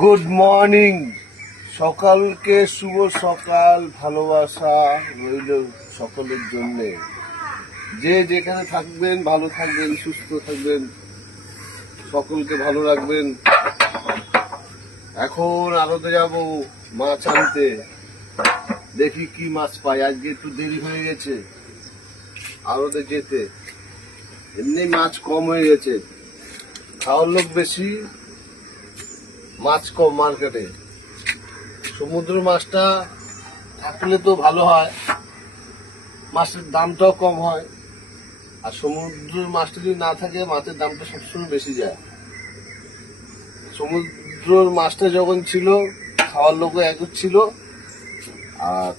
Good morning, সকালকে শুভ সকাল, ভালোবাসা রইল সকলের জন্য। যে যেখানে থাকবেন ভালো থাকবেন, সুস্থ থাকবেন, সকলকে ভালো রাখবেন। এখন আড়তে যাব মাছ আনতে, দেখি কি মাছ পাই। আজকে একটু দেরি হয়ে গেছে আড়তে যেতে, এমনি মাছ কম হয়ে গেছে, খাওয়ার লোক বেশি, মাছ কম মার্কেটে। সমুদ্র মাছটা থাকলে তো ভালো হয়, মাছের দামটাও কম হয়। আর সমুদ্রের মাছটা যদি না থাকে, মাছের দামটা সবসময় বেশি যায়। সমুদ্রের মাছটা যখন ছিল, খাওয়ার লোকও এক ছিল, আর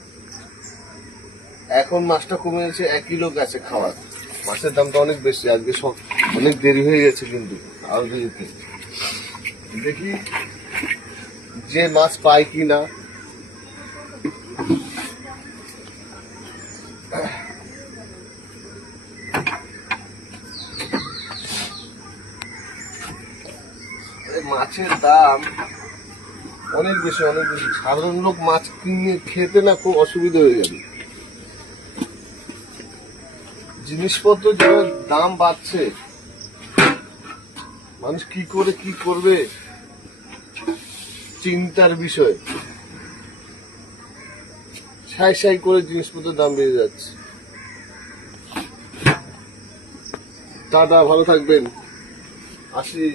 এখন মাছটা কমে গেছে, একই লোক আছে খাওয়ার। মাছের দামটা অনেক বেশি। আজকে সব অনেক দেরি হয়ে গেছে, কিন্তু আরো যেতে দেখি যে মাছ পাই কি না। মাছের দাম অনেক বেশি, অনেক বেশি। সাধারণ লোক মাছ কিনে খেতে না খুব অসুবিধা হয়ে যাবে। জিনিসপত্র যে দাম বাড়ছে, মানুষ কি করে কি করবে চিন্তার বিষয়। সাই সাই করে জিনিসপত্রের দাম বেড়ে যাচ্ছে। টাটা, ভালো থাকবেন, আসি।